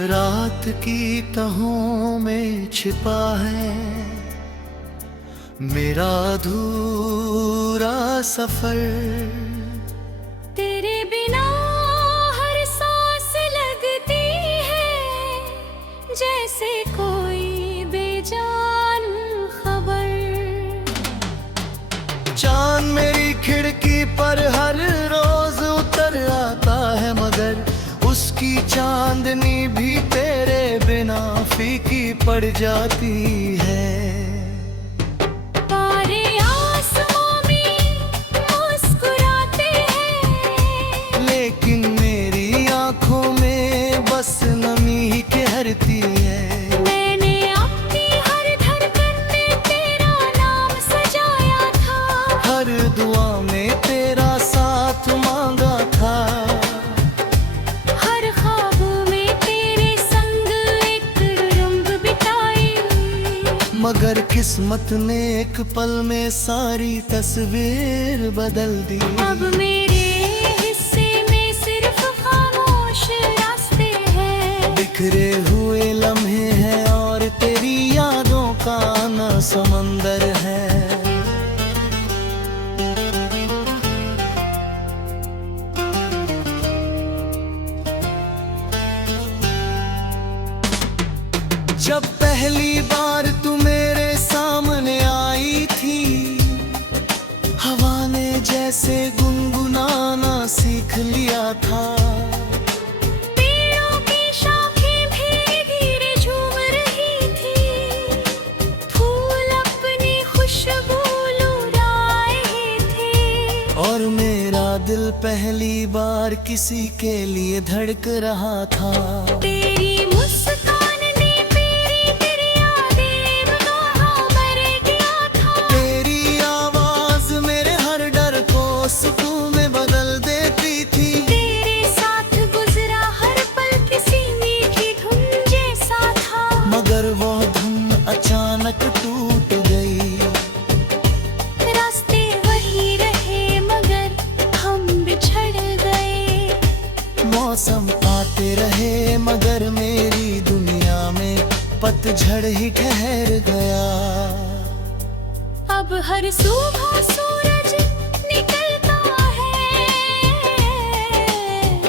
रात की तहों में छिपा है मेरा अधूरा सफर। तेरे बिना हर सांस लगती है जैसे कोई बेजान खबर। चांद मेरी खिड़की पर हर रोज उतर आता है मगर उसकी चांदनी भी तेरे बिना फीकी पड़ जाती है। तारे आसमां में मुस्कुराते हैं लेकिन मेरी आंखों में बस नमी ही ठहरती है। मैंने अपनी हर धड़कन में तेरा नाम सजाया था, हर दुआ में तेरा साथ मांगा था, हर ख्वाब में तेरे संग एक रंग बिताई। मगर किस्मत ने एक पल में सारी तस्वीर बदल दी। अब मेरे हिस्से में सिर्फ खामोश रास्ते हैं, बिखरे हुए लम्हे हैं और तेरी यादों का आना समंदर है। जब पहली बार तू मेरे सामने आई थी, हवा ने जैसे गुनगुनाना सीख लिया था। पेड़ों की शाखें भी धीरे झूम रही थी, फूल अपनी खुशबू लुढ़ा रहे थे। और मेरा दिल पहली बार किसी के लिए धड़क रहा था। तेरी मुस्कान ने मेरी दरिया बहा भर दिया था, तेरी आवाज मेरे हर डर को सुकून में बदल देती थी। तेरे साथ गुजरा हर पल किसी मीठी धुन जैसा था। मगर वो धुन अचानक टूट गई। रास्ते वही रहे मगर हम बिछड़ गए। मौसम आते रहे मगर मेरी दुनिया में पतझड़ ही ठहर गया। अब हर सुबह सूरज निकलता है,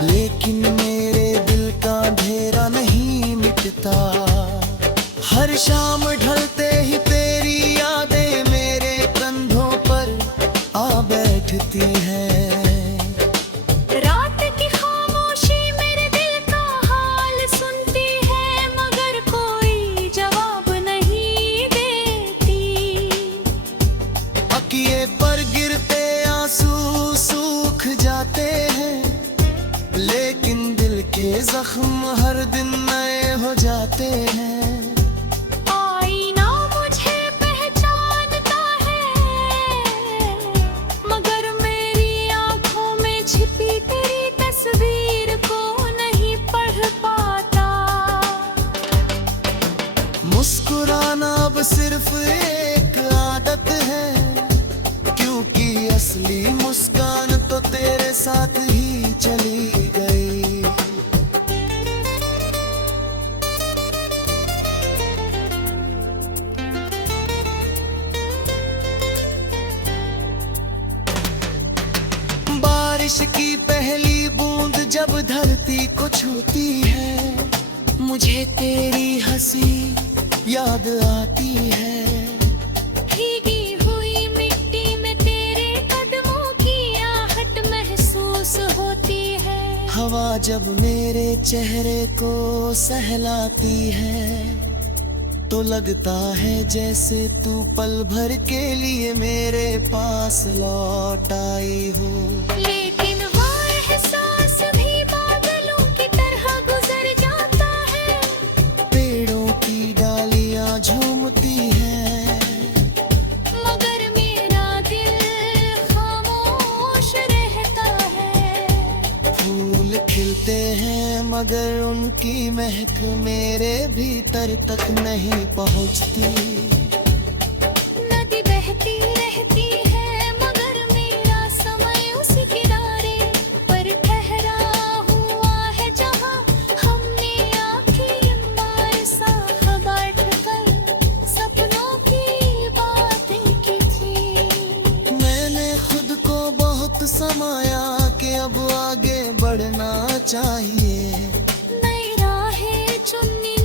लेकिन मेरे दिल का अंधेरा नहीं मिटता। हर शाम ढलते ही तेरी यादें मेरे कंधों पर आ बैठती हैं। रात की खामोशी मेरे दिल का हाल सुनती है मगर कोई जवाब नहीं देती। तकिए पर गिरते आंसू सूख जाते हैं, लेकिन दिल के जख्म हर दिन नए हो जाते हैं। आईना मुझे पहचानता है मगर मेरी आंखों में छिपी तेरी तस्वीर को नहीं पढ़ पाता। मुस्कुराना अब सिर्फ एक आदत है, क्योंकि असली मुस्कान तो तेरे साथ ही चली गई। बारिश की पहली बूंद जब धरती को छूती है, मुझे तेरी हंसी याद आती है। भीगी हुई मिट्टी में तेरे कदमों की आहट महसूस होती है। हवा जब मेरे चेहरे को सहलाती है, तो लगता है जैसे तू पल भर के लिए मेरे पास लौट आई हो। लेकिन वो एहसास भी बादलों की तरह गुजर जाता है। पेड़ों की डालियां झूमती हैं, मगर मेरा दिल खामोश रहता है। फूल खिलते हैं मगर उनकी महक मेरे भीतर तक नहीं पहुंचती। नदी बहती रहती है मगर मेरा समय उसी किनारे पर ठहरा हुआ है जहाँ हमने आखिरी चाहिए, नई राहें चुननी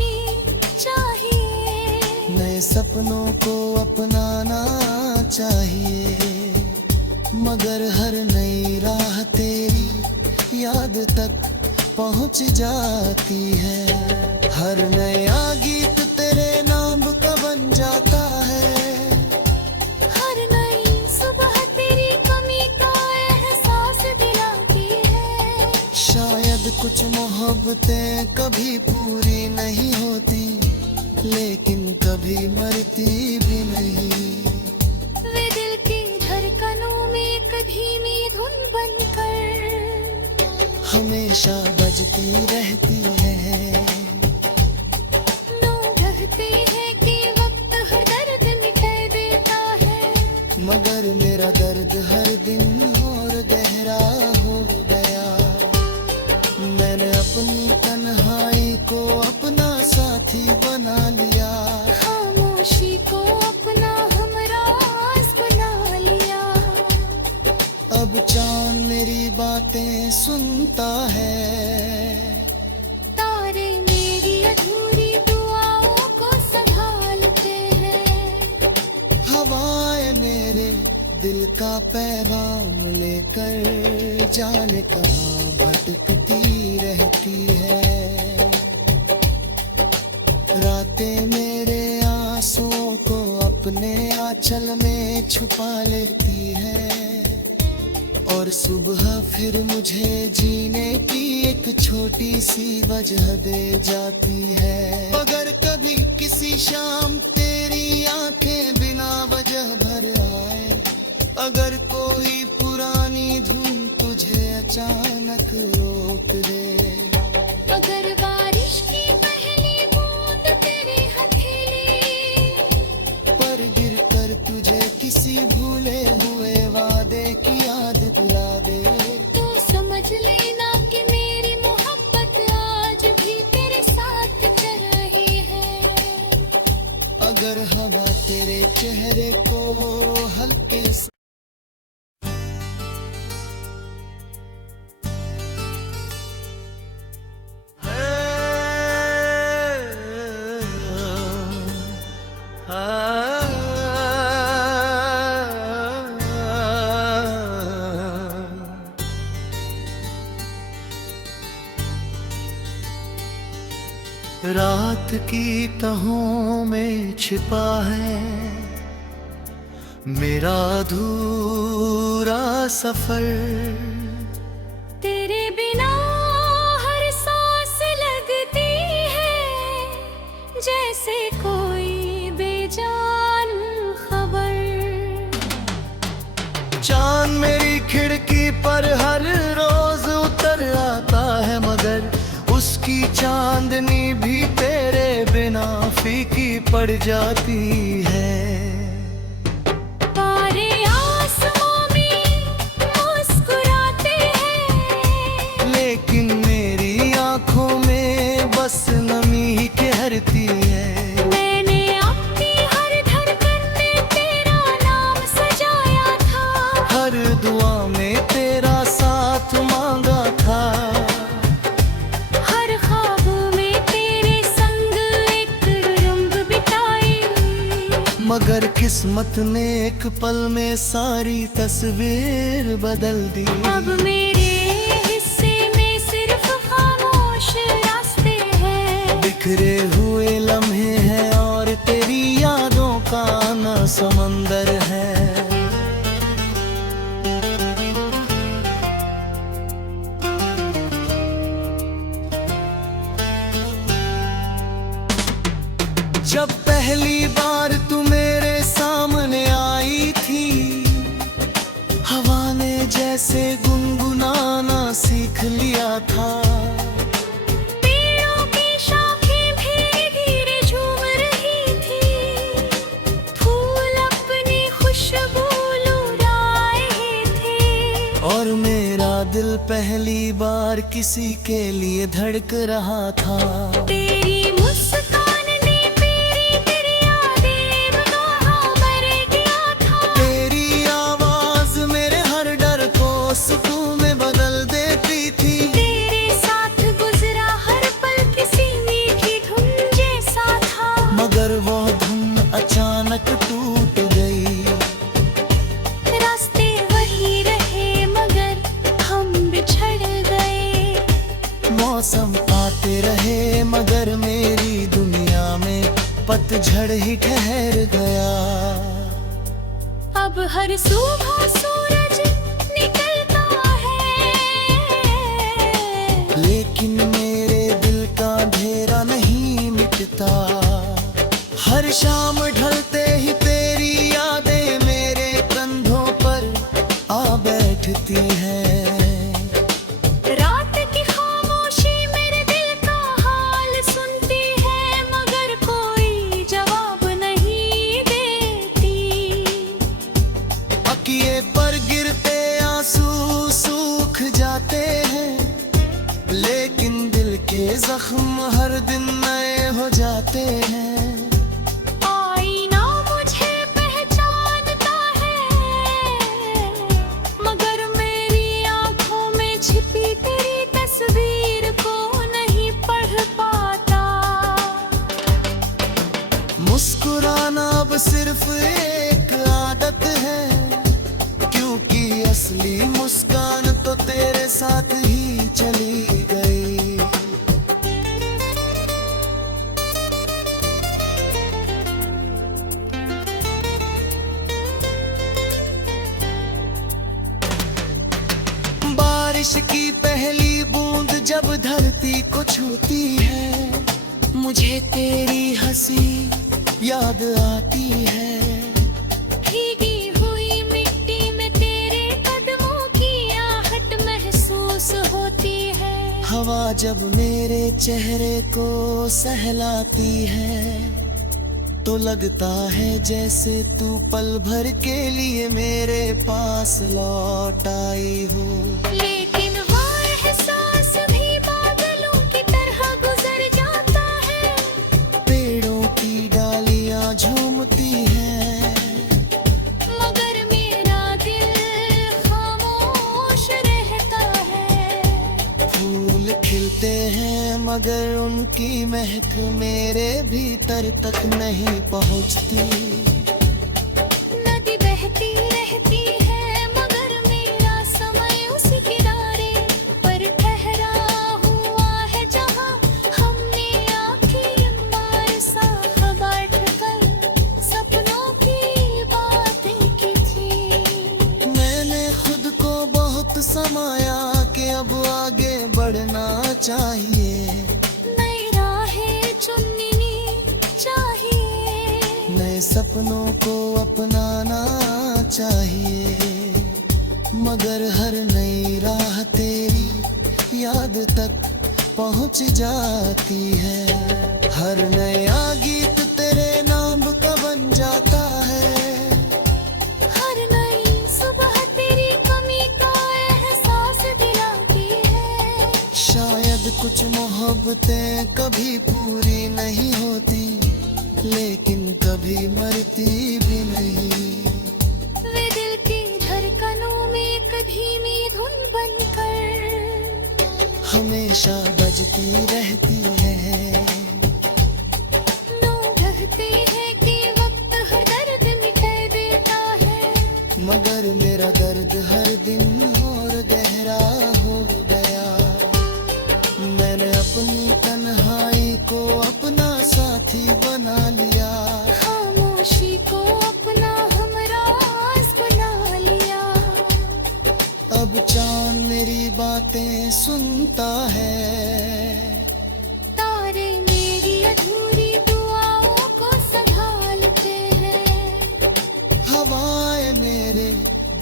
चाहिए, नए सपनों को अपनाना चाहिए। मगर हर नई राह तेरी याद तक पहुंच जाती है, हर नया गीत तेरे नाम का बन जाता है। हर नई सुबह तेरी कमी का एहसास दिलाती है। शायद कुछ मोहब्बतें कभी पूरी नहीं होती, लेकिन कभी मरती भी नहीं। वे दिल की धड़कनों में एक धीमी धुन बनकर हमेशा बजती रहती है। लोग कहते हैं कि वक्त हर दर्द मिटा देता है, मगर मेरा दर्द हर दिन और गहरा हो गया। मैंने अपनी तन्हाई को अपना साथी बना लिया, खामोशी को अपना हमराज बना लिया। अब चांद मेरी बातें सुनता है, तारे मेरी अधूरी दुआओं को संभालते हैं। हवाएं मेरे दिल का पैगाम लेकर जाने कहाँ भटकती रहती है। रातें मेरे आंसुओं को अपने आंचल में छुपा लेती है, और सुबह फिर मुझे जीने की एक छोटी सी वजह दे जाती है। अगर कभी किसी शाम तेरी आंखें बिना वजह भर आए, अगर कोई पुरानी धुन तुझे अचानक रोक दे, अगर बारिश की पहली बूंद तेरी हथेली पर गिरकर तुझे किसी भूले हुए वादे की याद दिला दे, तो समझ लेना कि मेरी मोहब्बत आज भी तेरे साथ चल रही है। अगर हवा तेरे चेहरे को हल्के से रात की तहों में छिपा है मेरा अधूरा सफर। तेरे बिना हर सांस लगती है जैसे कोई बेजान खबर। चांद मेरी खिड़की पर हर रोज उतर आता है, मगर उसकी चांदनी भी तेरे बिना फीकी पड़ जाती है। तारे आसमां में मुस्कुराते हैं, लेकिन मेरी आंखों में बस नमी ठहरती है। मैंने अपनी हर धड़कन में तेरा नाम सजाया था, हर दुआ में तेरा साथ मांगा था, हर ख्वाब में तेरे संग एक रंग बिताई। मगर किस्मत ने एक पल में सारी तस्वीर बदल दी। अब मेरे हिस्से में सिर्फ खामोश रास्ते हैं, बिखरे हुए लम्हे हैं और तेरी यादों का ना समंदर है। जब पहली बार तू मेरे सामने आई थी, हवा ने जैसे गुनगुनाना सीख लिया था। पेड़ों की शाखें भी धीरे झूम रही थी, फूल अपनी खुशबू लुढ़ाए थे, और मेरा दिल पहली बार किसी के लिए धड़क रहा था। तेरी मुस्कान ने मेरी तेरी यादें बगाहा भर दिया था। तेरी आवाज मेरे हर डर को सुकून में बदल देती थी। तेरे साथ पतझड़ ही ठहर गया। अब हर सुबह सूरज निकलता है, लेकिन मेरे दिल का अंधेरा नहीं मिटता। हर शाम ढलते ही तेरी यादें मेरे कंधों पर आ बैठती हैं। रात की खामोशी मेरे दिल का हाल सुनती है, मगर कोई जवाब नहीं देती। तकिए पर गिरते आंसू सूख जाते हैं, लेकिन दिल के जख्म हर दिन नए हो जाते हैं। आईना मुझे पहचानता है, मगर मेरी आंखों में छिपी तेरी तस्वीर को नहीं पढ़ पाता। मुस्कुराना अब सिर्फ एक आदत है, क्योंकि असली मुस्कान तो तेरे साथ ही चली गई। बारिश की पहली बूंद जब धरती को छूती है, मुझे तेरी हंसी याद आती है। भीगी हुई मिट्टी में तेरे कदमों की आहट महसूस होती है। हवा जब मेरे चेहरे को सहलाती है, तो लगता है जैसे तू पल भर के लिए मेरे पास लौट आई हो। लेकिन वो एहसास भी बादलों की तरह गुजर जाता है। पेड़ों की डालियां झूमती हैं, मगर मेरा दिल खामोश रहता है। फूल खिलते हैं मगर उनकी महक मेरे भीतर तक नहीं पहुंचती। नदी बहती रहती है, मगर मेरा समय उस किनारे पर ठहरा हुआ है, जहां हमने आखिरी बार साथ बैठकर सपनों की बातें की थी। मैंने खुद को बहुत समाया कि अब आगे बढ़ना चाहिए। नई राहें चुननी चाहिए, नए सपनों को अपनाना चाहिए, मगर हर नई राह तेरी याद तक पहुंच जाती है। हर नया गीत तेरे नाम का बन जाता है। हर नई सुबह तेरी कमी का एहसास दिलाती है। शायद कुछ मोहब्बतें कभी पूरी नहीं होती, लेकिन कभी मरती भी नहीं। वे दिल की धड़कनों में एक धीमी धुन बनकर हमेशा बजती रहती है। लोग कहते हैं कि वक्त हर दर्द मिटा देता है, मगर मेरा दर्द हर दिन और गहरा हो गया। मैंने अपनी तन्हाई को अपना साथी बना लिया। खामोशी को अपना हमराज बना लिया। अब चांद मेरी बातें सुनता है। तारे मेरी अधूरी दुआओं को संभालते हैं। हवाएं मेरे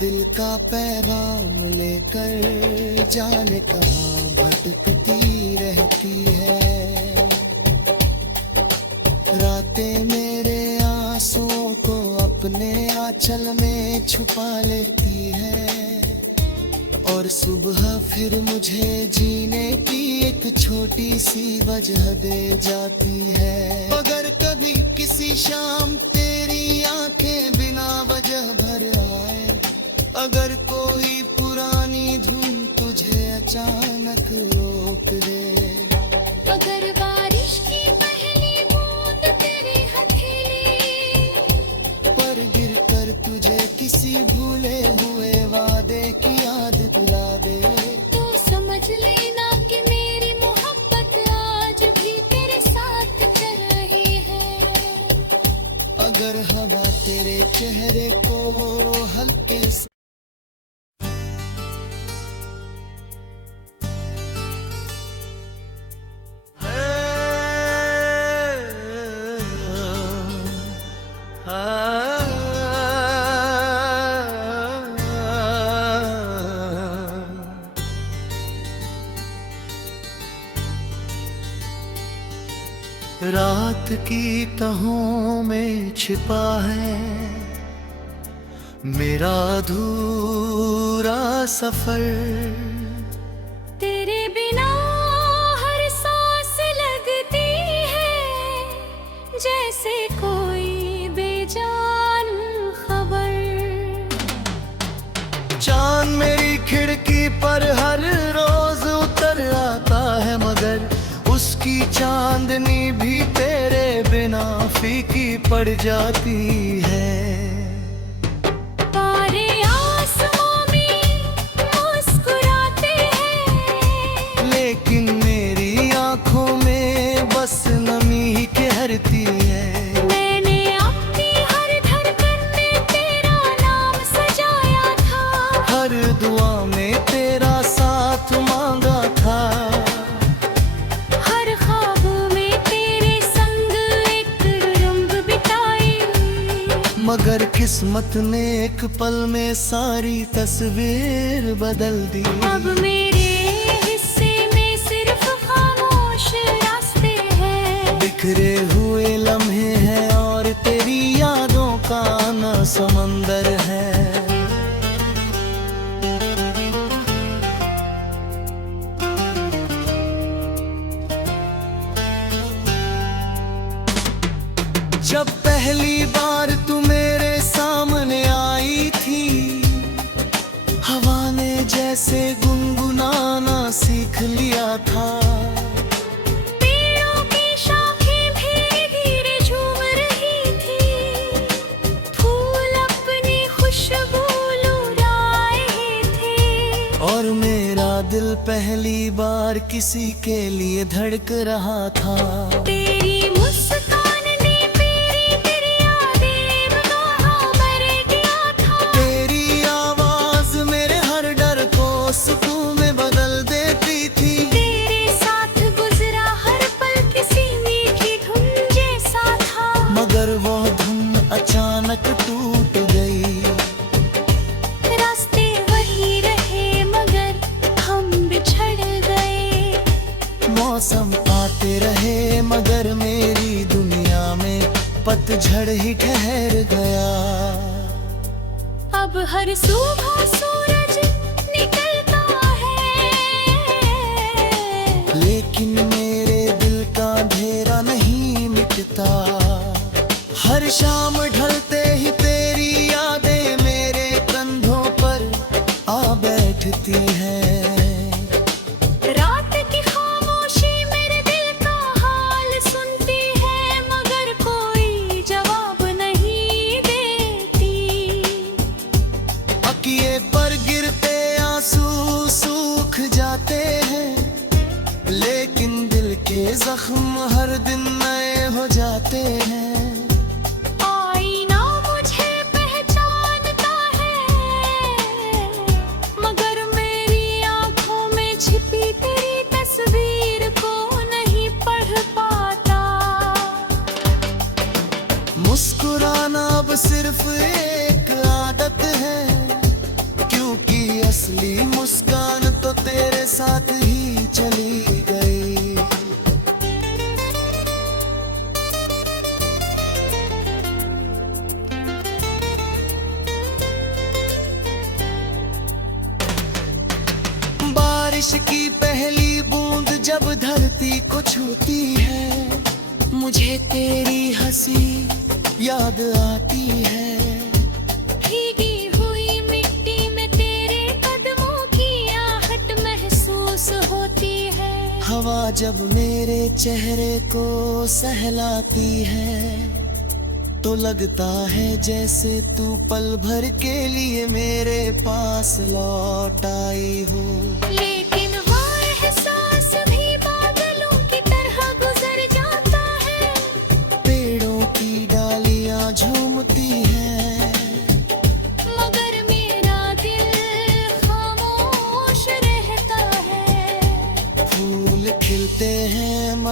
दिल का पैगाम लेकर जाने कहाँ भटकती रहती है। रातें मेरे आंसुओं को अपने आंचल में छुपा लेती है, और सुबह फिर मुझे जीने की एक छोटी सी वजह दे जाती है। अगर कभी किसी शाम तेरी आंखें बिना वजह भर आए, अगर कोई पुरानी धुन तुझे अचानक रोक दे, अगर बारिश की पहली बूंद तेरी हथेली पर गिरकर तुझे किसी भूले हुए वादे की याद दिला दे, तो समझ लेना कि मेरी मोहब्बत आज भी तेरे साथ चल रही है। मेरे चेहरे को हल्के से रात की तहों में छिपा है मेरा अधूरा सफर। तेरे बिना हर सांस लगती है जैसे कोई बेजान खबर। चांद मेरी खिड़की पर हर रोज उतर आता है मगर उसकी चांदनी भी तेरे बिना फीकी पड़ जाती है। तारे आसमां में मुस्कुराते हैं लेकिन मेरी आंखों में बस नमी ही ठहरती है। मैंने अपनी हर धड़कन में तेरा नाम सजाया था, हर दुआ में तेरा साथ मांगा था। हर ख्वाब में तेरे संग एक रंग बिताई। मगर किस्मत ने एक पल में सारी तस्वीर बदल दी। अब मेरे हिस्से में सिर्फ खामोश रास्ते हैं, बिखरे हुए लम्हे हैं और तेरी यादों का ना समंदर है। जब पहली बार तू मेरे सामने आई थी, हवा ने जैसे गुनगुनाना सीख लिया था। पेड़ों की शाखें भी धीरे झूम रही थी, फूल अपनी खुशबू लुढ़ाए थे। और मेरा दिल पहली बार किसी के लिए धड़क रहा था। तेरी मुस्कान ने मेरी दरियादेव कहाँ भर दिया था। तेरी आवाज मेरे हर डर को सुकून में बदल देती थी। तेरे साथ गुजरा हर पल किसी मीठी धुन जैसा था, मगर वो धुन अचानक टूट गई। रास्ते वही रहे मगर हम बिछड़ गए। मौसम आते रहे मगर मेरी दुनिया में पतझड़ ही ठहर गया। अब हर सुबह सूरज निकलता है, लेकिन मेरे दिल का अंधेरा नहीं मिटता। हर शाम ढलते ही तेरी यादें मेरे कंधों पर आ बैठती हैं। रात की खामोशी मेरे दिल का हाल सुनती है मगर कोई जवाब नहीं देती। तकिए पर गिरते आंसू सूख जाते हैं, लेकिन दिल के जख्म हर दिन नए हो जाते हैं। आईना मुझे पहचानता है मगर मेरी आंखों में छिपी तेरी तस्वीर को नहीं पढ़ पाता। मुस्कुराना अब सिर्फ एक आदत है, क्योंकि असली मुस्कान तो तेरे साथ ही चली गई। बारिश की पहली बूंद जब धरती को छूती है, मुझे तेरी हंसी याद आती है। भीगी हुई मिट्टी में तेरे कदमों की आहट महसूस होती है। हवा जब मेरे चेहरे को सहलाती है, तो लगता है जैसे तू पल भर के लिए मेरे पास लौट आई हो। लेकिन वो एहसास भी बादलों की तरह गुजर जाता है। पेड़ों की डालियां झूमती हैं,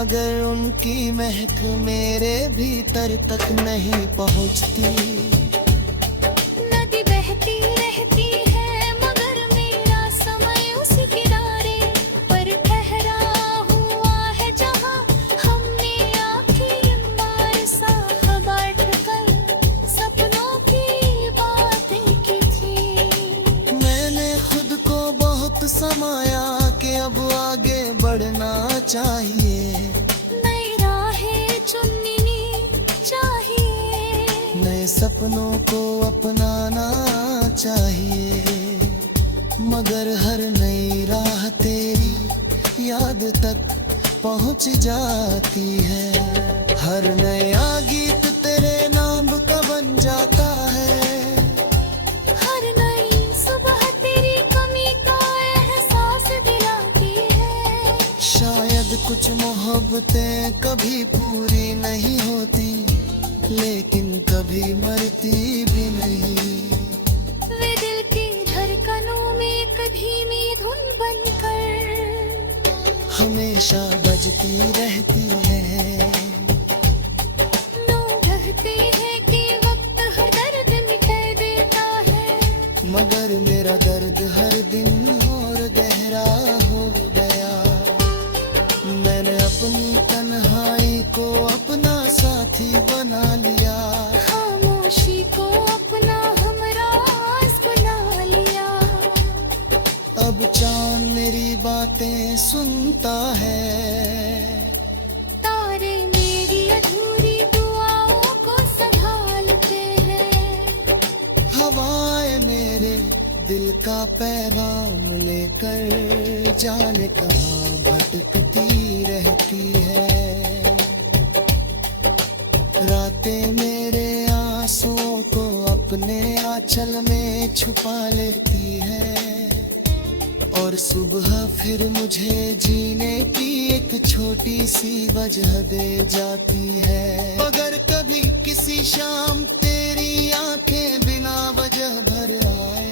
मगर उनकी महक मेरे भीतर तक नहीं पहुंचती। नदी बहती रहती है मगर मेरा समय उसी किनारे पर ठहरा हुआ है, जहाँ हमने आखिरी बार साथ बैठकर सपनों की बातें की थी। मैंने खुद को बहुत समाया कि अब आगे बढ़ना चाहिए, नई राहें चुननी चाहिए, नए सपनों को अपनाना चाहिए। मगर हर नई राह तेरी याद तक पहुंच जाती है, हर नया गीत तेरे नाम का बन जाता है। हर नई सुबह तेरी कमी का एहसास दिलाती है। शायद कुछ मोहब्बतें कभी पूरी नहीं होती, लेकिन कभी मरती भी नहीं। वे दिल की धड़कनों में एक धीमी धुन बनकर हमेशा बजती रहती है। लोग कहते हैं कि वक्त हर दर्द मिटा देता है, मगर मेरा दर्द हर दिन और गहरा हो गया। मैंने अपनी तन्हाई को अपना साथी बना लिया, खामोशी को अपना हमराज बना लिया। अब चांद मेरी बातें सुनता है, तारे मेरी अधूरी दुआओं को संभालते हैं। हवाएं मेरे दिल का पैगाम लेकर जाने कहाँ भटकती रहती है। रातें मेरे आंसुओं को अपने आंचल में छुपा लेती है, और सुबह फिर मुझे जीने की एक छोटी सी वजह दे जाती है। अगर कभी किसी शाम तेरी आंखें बिना वजह भर आए,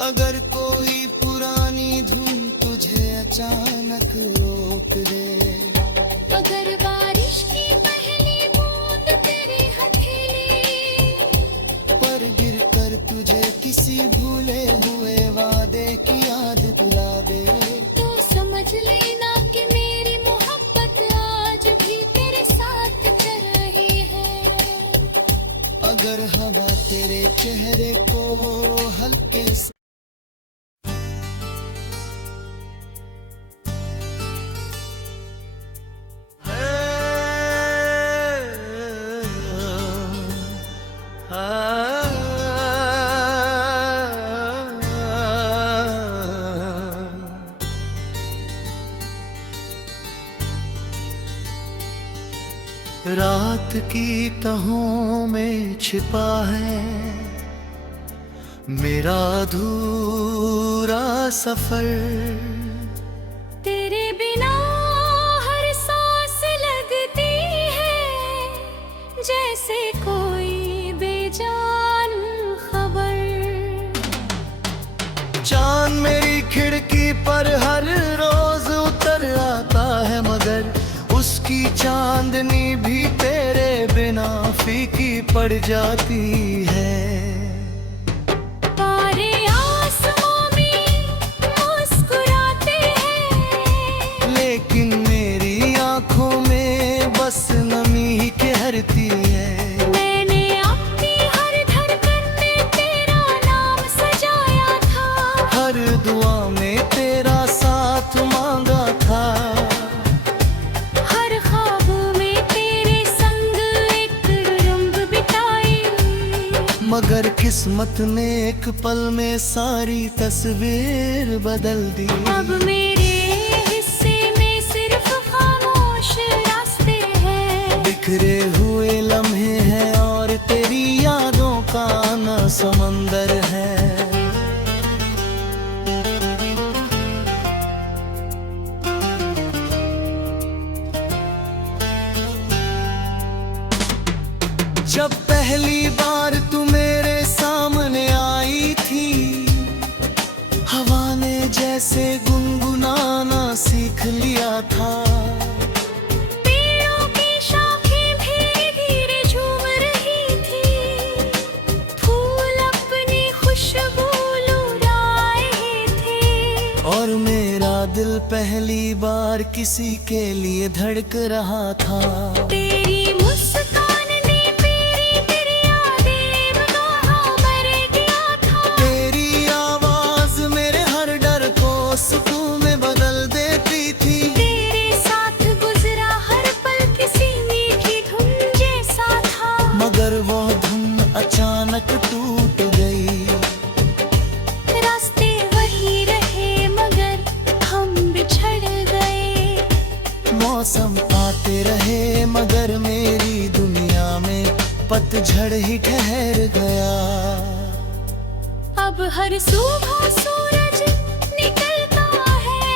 अगर कोई पुरानी धुन तुझे अचानक रोक दे, अगर बारिश की पहली बूंद तेरी हथेली पर गिरकर तुझे किसी भूले हुए वादे की याद दिला दे, तो समझ लेना कि मेरी मोहब्बत आज भी तेरे साथ चल रही है। अगर हवा तेरे चेहरे को हल्के से रात की तहों में छिपा है मेरा अधूरा सफर। तेरे बिना हर सांस लगती है जैसे कोई बेजान खबर। चांद मेरी खिड़की पर हर रोज उतर आता है, मगर उसकी चांदनी भी तेरे बिना फीकी पड़ जाती है। तारे आसमां में मुस्कुराते हैं, लेकिन मेरी आंखों में बस नमी ठहरती है। मैंने अपनी हर धड़कन में तेरा नाम सजाया था, हर दुआ में तेरा साथ मांगा था, हर ख्वाब में तेरे संग एक रंग बिताई। मगर किस्मत ने एक पल में सारी तस्वीर बदल दी। अब मेरे हिस्से में सिर्फ खामोश रास्ते हैं, बिखरे हुए लम्हे हैं और तेरी यादों का ना समंदर है। जब पहली बार तू मेरे सामने आई थी, हवा ने जैसे गुनगुनाना सीख लिया था। दिल पहली बार किसी के लिए धड़क रहा था। तेरी मुस्कान ने तेरी यादें भगा भर दिया था। तेरी आवाज मेरे हर डर को सुकून में बदल देती थी। तेरे साथ गुजरा हर पल किसी मीठी धुन जैसा था। मगर वो धुन अचानक टूट गई। रास्ते वही रहे मगर हम बिछड़ गए। मौसम आते रहे मगर मेरी दुनिया में पतझड़ ही ठहर गया। अब हर सुबह सूरज निकलता है,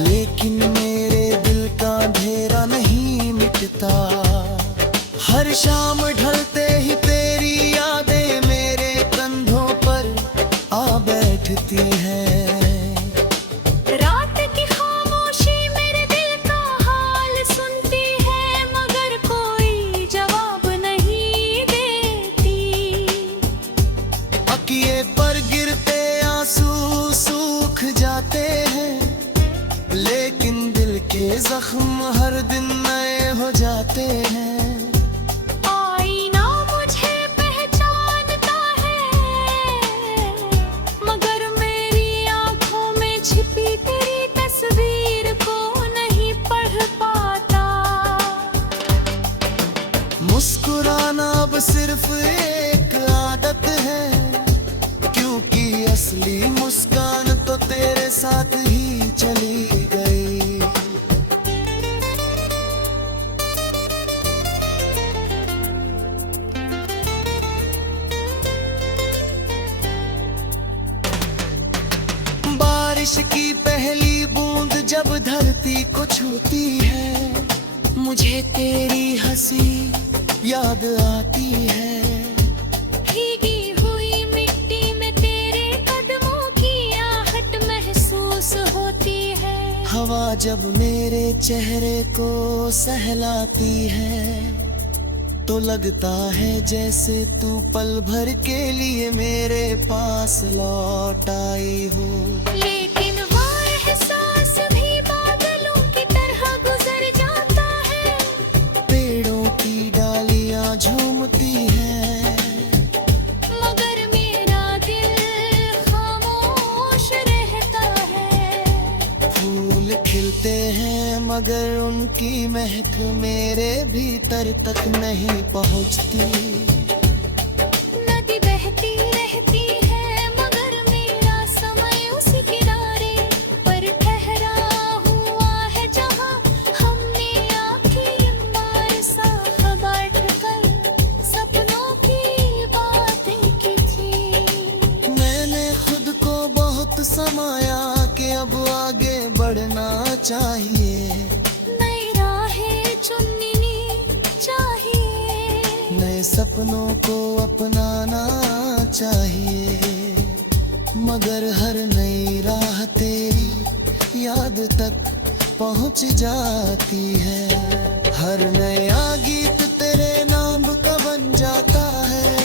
लेकिन मेरे दिल का अंधेरा नहीं मिटता। हर शाम ढलते ही तेरी यादें मेरे कंधों पर आ बैठती हैं। रात की खामोशी मेरे दिल का हाल सुनती है मगर कोई जवाब नहीं देती। अकिए पर गिरते आंसू सूख जाते हैं, लेकिन दिल के जख्म हर दिन नए हो जाते हैं। आईना मुझे पहचानता है मगर मेरी आंखों में छिपी तेरी तस्वीर को नहीं पढ़ पाता। मुस्कुराना अब सिर्फ एक आदत है, क्योंकि असली मुस्कान तो तेरे साथ ही चली गई। बारिश की पहली बूंद जब धरती को छूती है, मुझे तेरी हंसी याद आती है। भीगी हुई मिट्टी में तेरे कदमों की आहट महसूस होती है। हवा जब मेरे चेहरे को सहलाती है, तो लगता है जैसे तू पल भर के लिए मेरे पास लौट आई हो। लेकिन वो एहसास भी बादलों की तरह गुजर जाता है। पेड़ों की डालियां झूमती हैं, मगर मेरा दिल खामोश रहता है। फूल खिलते हैं मगर उनकी महक मेरे भीतर तक नहीं पहुंचती। नदी बहती रहती है मगर मेरा समय उसी किनारे पर ठहरा हुआ है, जहाँ हमने आखिरी बार साथ बैठकर सपनों की बातें की थी। मैंने खुद को बहुत समाया कि अब आगे बढ़ना चाहिए। नई राहें चुननी चाहिए। नए सपनों को अपनाना चाहिए, मगर हर नई राह तेरी याद तक पहुंच जाती है। हर नया गीत तेरे नाम का बन जाता है।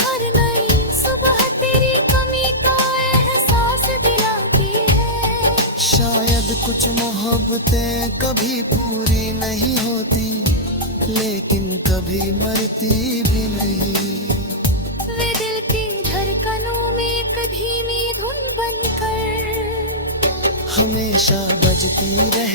हर नई सुबह तेरी कमी का एहसास दिलाती है। शायद कुछ मोहब्बतें कभी पूरी नहीं होती, लेकिन कभी मरती भी नहीं। वे दिल की धड़कनों में एक धीमी धुन बनकर हमेशा बजती रह